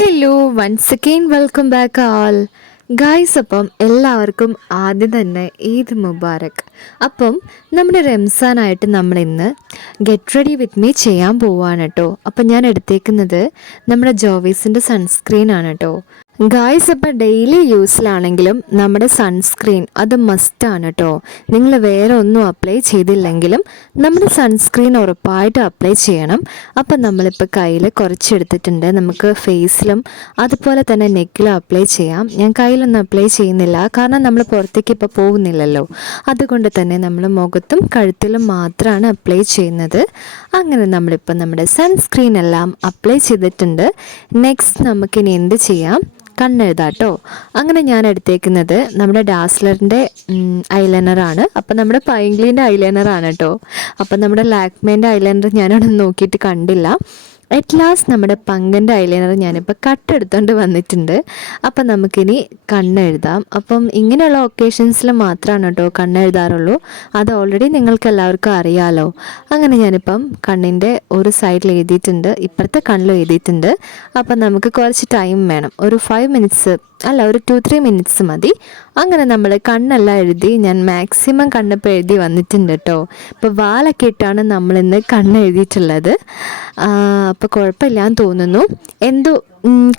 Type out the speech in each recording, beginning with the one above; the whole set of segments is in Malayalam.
Hello once again welcome back all guys. അപ്പം എല്ലാവർക്കും ആദ്യം തന്നെ ഈദ് മുബാറക്. അപ്പം നമ്മുടെ റംസാനായിട്ട് നമ്മളിന്ന് ഗെറ്റ് റെഡി വിത്ത് മീ ചെയ്യാൻ പോവാണ് കേട്ടോ. അപ്പം ഞാൻ എടുത്തേക്കുന്നത് നമ്മുടെ ജോവീസിൻ്റെ സൺസ്ക്രീൻ ആണ് കേട്ടോ. ഗായ്സ്, അപ്പം ഡെയിലി യൂസിലാണെങ്കിലും നമ്മുടെ സൺസ്ക്രീൻ അത് മസ്റ്റാണ് കേട്ടോ. നിങ്ങൾ വേറെ ഒന്നും അപ്ലൈ ചെയ്തില്ലെങ്കിലും നമ്മുടെ സൺസ്ക്രീൻ ഉറപ്പായിട്ടും അപ്ലൈ ചെയ്യണം. അപ്പം നമ്മളിപ്പോൾ കയ്യിൽ കുറച്ചെടുത്തിട്ടുണ്ട്. നമുക്ക് ഫേസിലും അതുപോലെ തന്നെ നെക്കിലും അപ്ലൈ ചെയ്യാം. ഞാൻ കയ്യിലൊന്നും അപ്ലൈ ചെയ്യുന്നില്ല, കാരണം നമ്മൾ പുറത്തേക്ക് ഇപ്പോൾ പോകുന്നില്ലല്ലോ. അതുകൊണ്ട് തന്നെ നമ്മൾ മുഖത്തും കഴുത്തിലും മാത്രമാണ് അപ്ലൈ ചെയ്യുന്നത്. അങ്ങനെ നമ്മളിപ്പോൾ നമ്മുടെ സൺസ്ക്രീൻ എല്ലാം അപ്ലൈ ചെയ്തിട്ടുണ്ട്. നെക്സ്റ്റ് നമുക്കിനി എന്ത് ചെയ്യാം? കണ്ണെഴുതാട്ടോ. അങ്ങനെ ഞാൻ എടുത്തേക്കുന്നത് നമ്മുടെ ഡാസ്ലറിൻ്റെ ഐലൈനറാണ്. അപ്പം നമ്മുടെ പൈങ്ക്ലിൻ്റെ ഐലൈനറാണ് കേട്ടോ. അപ്പം നമ്മുടെ ലാക്മേൻ്റെ ഐലൈനർ ഞാനവിടെ നോക്കിയിട്ട് കണ്ടില്ല. അറ്റ് ലാസ്റ്റ് നമ്മുടെ പങ്കൻ്റെ ഐലൈനർ ഞാനിപ്പോൾ കട്ടെടുത്തോണ്ട് വന്നിട്ടുണ്ട്. അപ്പം നമുക്കിനി കണ്ണെഴുതാം. അപ്പം ഇങ്ങനെയുള്ള ഒക്കേഷൻസിൽ മാത്രമാണ് കേട്ടോ കണ്ണെഴുതാറുള്ളൂ. അത് ഓൾറെഡി നിങ്ങൾക്ക് എല്ലാവർക്കും അറിയാമല്ലോ. അങ്ങനെ ഞാനിപ്പം കണ്ണിൻ്റെ ഒരു സൈഡിൽ എഴുതിയിട്ടുണ്ട്, ഇപ്പുറത്തെ കണ്ണിലും എഴുതിയിട്ടുണ്ട്. അപ്പം നമുക്ക് കുറച്ച് ടൈം വേണം, ഒരു 5 മിനിറ്റ്സ് അല്ല, ഒരു 2-3 മിനിറ്റ്സ് മതി. അങ്ങനെ നമ്മൾ കണ്ണെല്ലാം എഴുതി, ഞാൻ മാക്സിമം കണ്ണിപ്പോൾ എഴുതി വന്നിട്ടുണ്ട് കേട്ടോ. ഇപ്പോൾ വാലൊക്കെ ഇട്ടാണ് നമ്മളിന്ന് കണ്ണെഴുതിയിട്ടുള്ളത്. അപ്പോൾ കുഴപ്പമില്ലാന്ന് തോന്നുന്നു. എന്തോ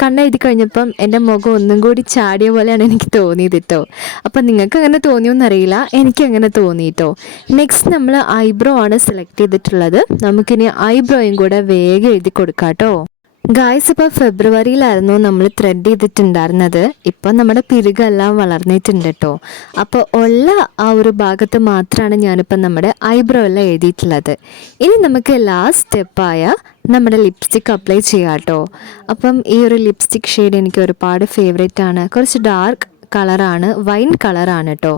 കണ്ണെഴുതി കഴിഞ്ഞപ്പം എൻ്റെ മുഖം ഒന്നും കൂടി ചാടിയ പോലെയാണ് എനിക്ക് തോന്നിയത് കേട്ടോ. അപ്പം നിങ്ങൾക്ക് അങ്ങനെ തോന്നിയോന്നറിയില്ല, എനിക്കങ്ങനെ തോന്നി കേട്ടോ. നെക്സ്റ്റ് നമ്മൾ ഐബ്രോ ആണ് സെലക്ട് ചെയ്തിട്ടുള്ളത്. നമുക്കിനി ഐബ്രോയും കൂടെ വേഗം എഴുതി കൊടുക്കാം കേട്ടോ. ഗായ്സ്, ഇപ്പോൾ ഫെബ്രുവരിയിലായിരുന്നു നമ്മൾ ത്രെഡ് ചെയ്തിട്ടുണ്ടായിരുന്നത്. ഇപ്പം നമ്മുടെ പിരുകെല്ലാം വളർന്നിട്ടുണ്ട് കേട്ടോ. അപ്പോൾ ഉള്ള ആ ഒരു ഭാഗത്ത് മാത്രമാണ് ഞാനിപ്പം നമ്മുടെ ഐബ്രോ എല്ലാം എഴുതിയിട്ടുള്ളത്. ഇനി നമുക്ക് ലാസ്റ്റ് സ്റ്റെപ്പായ നമ്മുടെ ലിപ്സ്റ്റിക്ക് അപ്ലൈ ചെയ്യാം കേട്ടോ. അപ്പം ഈ ഒരു ലിപ്സ്റ്റിക് ഷെയ്ഡ് എനിക്ക് ഒരുപാട് ഫേവറേറ്റ് ആണ്. കുറച്ച് ഡാർക്ക് കളറാണ്, വൈൻ കളറാണ് കേട്ടോ.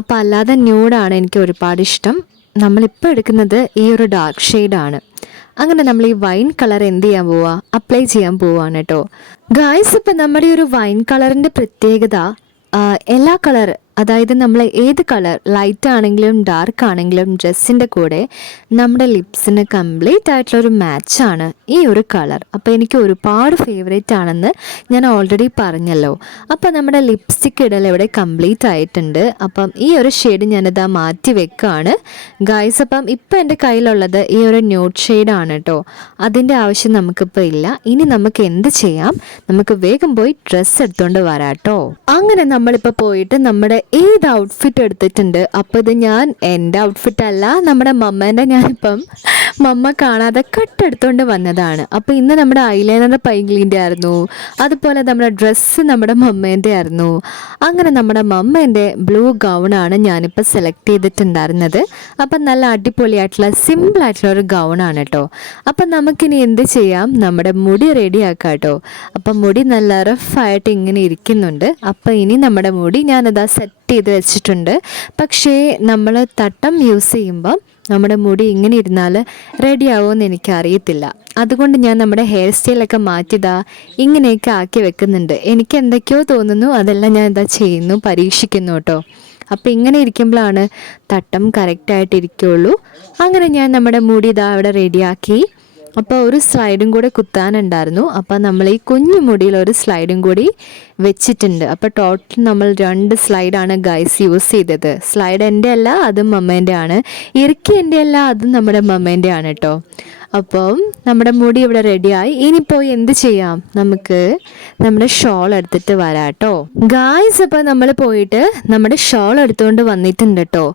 അപ്പോൾ അല്ലാതെ ന്യൂഡാണ് എനിക്ക് ഒരുപാട് ഇഷ്ടം. നമ്മളിപ്പോൾ എടുക്കുന്നത് ഈ ഒരു ഡാർക്ക് ഷെയ്ഡാണ്. അങ്ങനെ നമ്മൾ ഈ വൈൻ കളർ എന്ത് ചെയ്യാൻ പോവാ? അപ്ലൈ ചെയ്യാൻ പോവാണ് കേട്ടോ. ഗായ്സ്, ഇപ്പം നമ്മുടെ ഈ ഒരു വൈൻ കളറിൻ്റെ പ്രത്യേകത എല്ലാ കളർ, അതായത് നമ്മൾ ഏത് കളർ, ലൈറ്റ് ആണെങ്കിലും ഡാർക്ക് ആണെങ്കിലും ഡ്രസ്സിൻ്റെ കൂടെ നമ്മുടെ ലിപ്സിന് കംപ്ലീറ്റ് ആയിട്ടുള്ളൊരു മാച്ചാണ് ഈ ഒരു കളർ. അപ്പോൾ എനിക്ക് ഒരുപാട് ഫേവറേറ്റ് ആണെന്ന് ഞാൻ ഓൾറെഡി പറഞ്ഞല്ലോ. അപ്പോൾ നമ്മുടെ ലിപ്സ്റ്റിക് ഇടൽ ഇവിടെ കംപ്ലീറ്റ് ആയിട്ടുണ്ട്. അപ്പം ഈ ഒരു ഷെയ്ഡ് ഞാനിതാ മാറ്റി വെക്കുകയാണ് ഗായ്സ്. അപ്പം ഇപ്പം എൻ്റെ കയ്യിലുള്ളത് ഈ ഒരു ന്യൂഡ് ഷെയ്ഡാണ് കേട്ടോ. അതിൻ്റെ ആവശ്യം നമുക്കിപ്പോൾ ഇല്ല. ഇനി നമുക്ക് എന്ത് ചെയ്യാം? നമുക്ക് വേഗം പോയി ഡ്രസ്സ് എടുത്തുകൊണ്ട് വരാം കേട്ടോ. അങ്ങനെ നമ്മളിപ്പോൾ പോയിട്ട് നമ്മുടെ ഏത് ഔട്ട്ഫിറ്റ് എടുത്തിട്ടുണ്ട്. അപ്പോൾ ഇത് ഞാൻ എൻ്റെ ഔട്ട്ഫിറ്റ് അല്ല, നമ്മുടെ മമ്മേൻ്റെ. ഞാനിപ്പം മമ്മ കാണാതെ കട്ടെടുത്തോണ്ട് വന്നതാണ്. അപ്പോൾ ഇന്ന് നമ്മുടെ ഐലൈനർ പൈങ്കിളിൻ്റെ ആയിരുന്നു, അതുപോലെ നമ്മുടെ ഡ്രസ്സ് നമ്മുടെ മമ്മേൻ്റെ ആയിരുന്നു. അങ്ങനെ നമ്മുടെ മമ്മേൻ്റെ ബ്ലൂ ഗൗണാണ് ഞാനിപ്പോൾ സെലക്ട് ചെയ്തിട്ടുണ്ടായിരുന്നത്. അപ്പം നല്ല അടിപൊളിയായിട്ടുള്ള സിമ്പിളായിട്ടുള്ള ഒരു ഗൗണാണ് കേട്ടോ. അപ്പം നമുക്കിനി എന്ത് ചെയ്യാം? നമ്മുടെ മുടി റെഡിയാക്കാം കേട്ടോ. അപ്പം മുടി നല്ല റഫായിട്ട് ഇങ്ങനെ ഇരിക്കുന്നുണ്ട്. അപ്പം ഇനി നമ്മുടെ മുടി ഞാനതാ സെറ്റ് ചെയ്ത് വെച്ചിട്ടുണ്ട്. പക്ഷേ നമ്മൾ തട്ടം യൂസ് ചെയ്യുമ്പം നമ്മുടെ മുടി ഇങ്ങനെ ഇരുന്നാൽ റെഡി ആവുമെന്ന് എനിക്കറിയത്തില്ല. അതുകൊണ്ട് ഞാൻ നമ്മുടെ ഹെയർ സ്റ്റൈലൊക്കെ മാറ്റിയതാ ഇങ്ങനെയൊക്കെ ആക്കി വെക്കുന്നുണ്ട്. എനിക്ക് എന്തൊക്കെയോ തോന്നുന്നു, അതെല്ലാം ഞാൻ ഇതാ ചെയ്യുന്നു, പരീക്ഷിക്കുന്നു കേട്ടോ. അപ്പോൾ ഇങ്ങനെ ഇരിക്കുമ്പോഴാണ് തട്ടം കറക്റ്റായിട്ടിരിക്കുകയുള്ളൂ. അങ്ങനെ ഞാൻ നമ്മുടെ മുടി ഇതാ അവിടെ റെഡിയാക്കി. അപ്പോൾ ഒരു സ്ലൈഡും കൂടെ കുത്താനുണ്ടായിരുന്നു. അപ്പോൾ നമ്മൾ ഈ കുഞ്ഞു മുടിയിൽ ഒരു സ്ലൈഡും കൂടി വെച്ചിട്ടുണ്ട്. അപ്പോൾ ടോട്ടൽ നമ്മൾ 2 സ്ലൈഡാണ് ഗൈസ് യൂസ് ചെയ്തത്. സ്ലൈഡ് എൻ്റെ അല്ല, അതും മമ്മേൻ്റെ ആണ്. ഇറുക്കി എൻ്റെ അല്ല, അതും നമ്മുടെ മമ്മേൻ്റെ ആണ് കേട്ടോ. അപ്പം നമ്മുടെ മുടി ഇവിടെ റെഡിയായി. ഇനിയിപ്പോൾ എന്ത് ചെയ്യാം? നമുക്ക് നമ്മുടെ ഷോൾ എടുത്തിട്ട് വരാം കേട്ടോ. ഗായ്സ്, അപ്പോൾ നമ്മൾ പോയിട്ട് നമ്മുടെ ഷോൾ എടുത്തുകൊണ്ട് വന്നിട്ടുണ്ട് കേട്ടോ.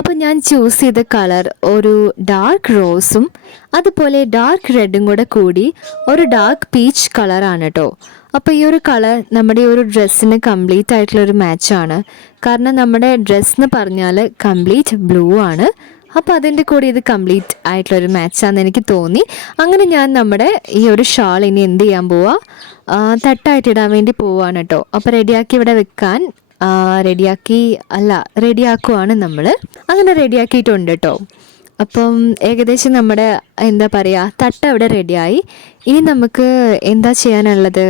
അപ്പോൾ ഞാൻ ചൂസ് ചെയ്ത കളർ ഒരു ഡാർക്ക് റോസും അതുപോലെ ഡാർക്ക് റെഡും കൂടെ കൂടി ഒരു ഡാർക്ക് പീച്ച് കളറാണ് കേട്ടോ. അപ്പോൾ ഈ ഒരു കളർ നമ്മുടെ ഈ ഒരു ഡ്രസ്സിന് കംപ്ലീറ്റ് ആയിട്ടുള്ളൊരു മാച്ചാണ്. കാരണം നമ്മുടെ ഡ്രസ്സ് എന്ന് പറഞ്ഞാൽ കംപ്ലീറ്റ് ബ്ലൂ ആണ്. അപ്പോൾ അതിൻ്റെ കൂടെ ഇത് കംപ്ലീറ്റ് ആയിട്ടുള്ളൊരു മാച്ചാണെന്ന് എനിക്ക് തോന്നി. അങ്ങനെ ഞാൻ നമ്മുടെ ഈ ഒരു ഷാൾ ഇനി എന്ത് ചെയ്യാൻ പോവാ? തട്ടായിട്ടിടാൻ വേണ്ടി പോവാണ് കേട്ടോ. അപ്പോൾ റെഡിയാക്കി ഇവിടെ വെക്കാൻ റെഡിയാക്കുവാണ് നമ്മൾ. അങ്ങനെ റെഡിയാക്കിയിട്ടുണ്ട് കേട്ടോ. അപ്പം ഏകദേശം നമ്മുടെ എന്താ പറയുക, തട്ട ഇവിടെ റെഡിയായി. ഇനി നമുക്ക് എന്താ ചെയ്യാനുള്ളത്?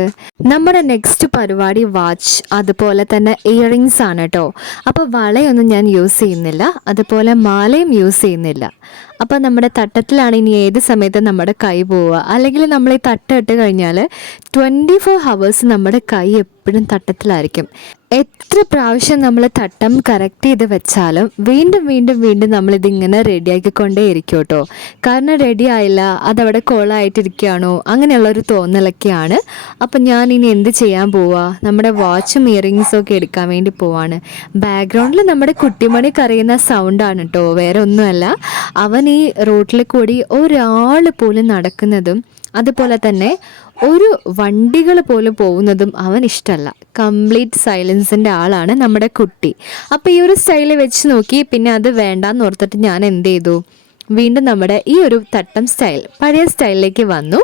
നമ്മുടെ നെക്സ്റ്റ് പരിപാടി വാച്ച്, അതുപോലെ തന്നെ ഇയറിങ്സ് ആണ് കേട്ടോ. അപ്പോൾ വളയൊന്നും ഞാൻ യൂസ് ചെയ്യുന്നില്ല, അതുപോലെ മാലയും യൂസ് ചെയ്യുന്നില്ല. അപ്പോൾ നമ്മുടെ തട്ടത്തിലാണ് ഇനി ഏത് സമയത്ത് നമ്മുടെ കൈ പോവുക, അല്ലെങ്കിൽ നമ്മൾ ഈ തട്ടം ഇട്ട് കഴിഞ്ഞാൽ 24 ഹവേഴ്സ് നമ്മുടെ കൈ എപ്പോഴും തട്ടത്തിലായിരിക്കും. എത്ര പ്രാവശ്യം നമ്മൾ തട്ടം കറക്റ്റ് ചെയ്ത് വെച്ചാലും വീണ്ടും വീണ്ടും വീണ്ടും നമ്മളിതിങ്ങനെ റെഡിയാക്കിക്കൊണ്ടേ ഇരിക്കും കേട്ടോ. കാരണം റെഡി ആയില്ല, അതവിടെ കോളായിട്ടിരിക്കുകയാണോ അങ്ങനെയുള്ളൊരു തോന്നലൊക്കെയാണ്. അപ്പം ഞാൻ ഇനി എന്ത് ചെയ്യാൻ പോവാ, നമ്മുടെ വാച്ചും ഇയറിങ്സും ഒക്കെ എടുക്കാൻ വേണ്ടി പോവാണ്. ബാക്ക്ഗ്രൗണ്ടിൽ നമ്മുടെ കുട്ടിമണി കരയുന്ന സൗണ്ടാണ് കേട്ടോ, വേറെ ഒന്നുമല്ല. അവൻ ഈ റോട്ടിൽ കൂടി ഒരാൾ പോലും നടക്കുന്നതും അതുപോലെ തന്നെ ഒരു വണ്ടികൾ പോലും പോകുന്നതും അവൻ ഇഷ്ടമല്ല. കംപ്ലീറ്റ് സൈലൻസിൻ്റെ ആളാണ് നമ്മുടെ കുട്ടി. അപ്പോൾ ഈ ഒരു സ്റ്റൈൽ വെച്ച് നോക്കി, പിന്നെ അത് വേണ്ടാന്ന് ഓർത്തിട്ട് ഞാൻ എന്ത് ചെയ്തു, വീണ്ടും നമ്മുടെ ഈ ഒരു തട്ടം സ്റ്റൈൽ പഴയ സ്റ്റൈലിലേക്ക് വന്നു.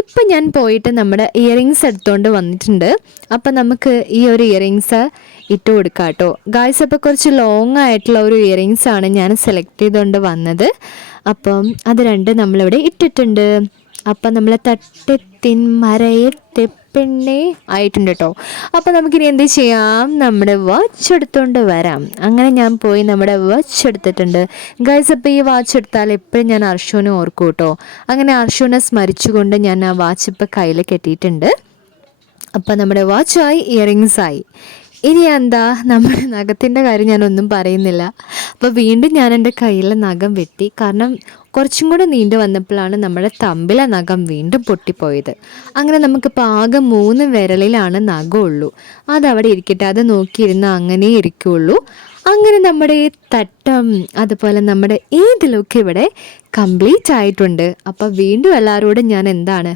ഇപ്പം ഞാൻ പോയിട്ട് നമ്മുടെ ഇയറിങ്സ് എടുത്തുകൊണ്ട് വന്നിട്ടുണ്ട്. അപ്പം നമുക്ക് ഈ ഒരു ഇയറിങ്സ് ഇട്ട് കൊടുക്കാം കേട്ടോ ഗായ്സ്. അപ്പോൾ കുറച്ച് ലോങ് ആയിട്ടുള്ള ഒരു ഇയറിങ്സ് ആണ് ഞാൻ സെലക്ട് ചെയ്തുകൊണ്ട് വന്നത്. അപ്പം അത് രണ്ട് നമ്മളിവിടെ ഇട്ടിട്ടുണ്ട്. അപ്പം നമ്മൾ തട്ടത്തിൻ മറയത്തെ പെണ്ണെ ആയിട്ടുണ്ട് കേട്ടോ. അപ്പോൾ നമുക്കിനി എന്ത് ചെയ്യാം, നമ്മുടെ വാച്ച് എടുത്തുകൊണ്ട് വരാം. അങ്ങനെ ഞാൻ പോയി നമ്മുടെ വാച്ച് എടുത്തിട്ടുണ്ട് ഗൈസ്. അപ്പോൾ ഈ വാച്ച് എടുത്താൽ എപ്പോഴും ഞാൻ അർഷുവിനെ ഓർക്കും കേട്ടോ. അങ്ങനെ അർഷുവിനെ സ്മരിച്ചുകൊണ്ട് ഞാൻ ആ വാച്ച് ഇപ്പോൾ കയ്യിൽ കെട്ടിയിട്ടുണ്ട്. അപ്പോൾ നമ്മുടെ വാച്ചായി, ഇയറിങ്സായി. ഇനി എന്താ, നമ്മുടെ നഖത്തിൻ്റെ കാര്യം ഞാനൊന്നും പറയുന്നില്ല. അപ്പോൾ വീണ്ടും ഞാൻ എൻ്റെ കയ്യിലെ നഖം വെട്ടി. കാരണം കുറച്ചും കൂടെ നീണ്ടു വന്നപ്പോഴാണ് നമ്മുടെ തമ്പിലെ നഖം വീണ്ടും പൊട്ടിപ്പോയത്. അങ്ങനെ നമുക്കിപ്പോൾ ആകെ 3 വിരലിലാണ് നഖമുള്ളൂ. അതവിടെ ഇരിക്കട്ടെ, അത് നോക്കിയിരുന്ന അങ്ങനെ ഇരിക്കുള്ളൂ. അങ്ങനെ നമ്മുടെ തട്ടം അതുപോലെ നമ്മുടെ ഈദ് ലുക്ക് ഇവിടെ കംപ്ലീറ്റ് ആയിട്ടുണ്ട്. അപ്പോൾ വീണ്ടും എല്ലാവരോടും ഞാൻ എന്താണ്,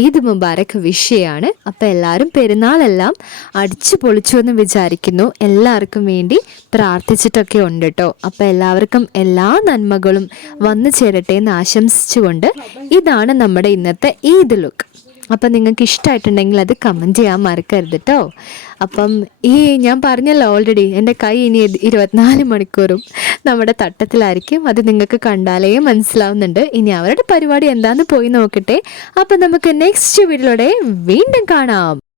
ഈദ് മുബാരക് വിഷയാണ്. അപ്പോൾ എല്ലാവരും പെരുന്നാളെല്ലാം അടിച്ചു പൊളിച്ചു എന്ന് വിചാരിക്കുന്നു. എല്ലാവർക്കും വേണ്ടി പ്രാർത്ഥിച്ചിട്ടൊക്കെ ഉണ്ട് കേട്ടോ. അപ്പോൾ എല്ലാവർക്കും എല്ലാ നന്മകളും വന്നു ചേരട്ടെ എന്ന് ആശംസിച്ചുകൊണ്ട് ഇതാണ് നമ്മുടെ ഇന്നത്തെ ഈദ് ലുക്ക്. അപ്പം നിങ്ങൾക്ക് ഇഷ്ടമായിട്ടുണ്ടെങ്കിൽ അത് കമൻറ്റ് ചെയ്യാൻ മറക്കരുത് കേട്ടോ. അപ്പം ഞാൻ പറഞ്ഞല്ലോ ഓൾറെഡി, എൻ്റെ കൈ ഇനി 24 മണിക്കൂറും നമ്മുടെ തട്ടത്തിലായിരിക്കും. അത് നിങ്ങൾക്ക് കണ്ടാലേ മനസ്സിലാവുന്നുണ്ട്. ഇനി അവരുടെ പരിപാടി എന്താണെന്ന് പോയി നോക്കട്ടെ. അപ്പം നമുക്ക് നെക്സ്റ്റ് വീഡിയോയിലൂടെ വീണ്ടും കാണാം.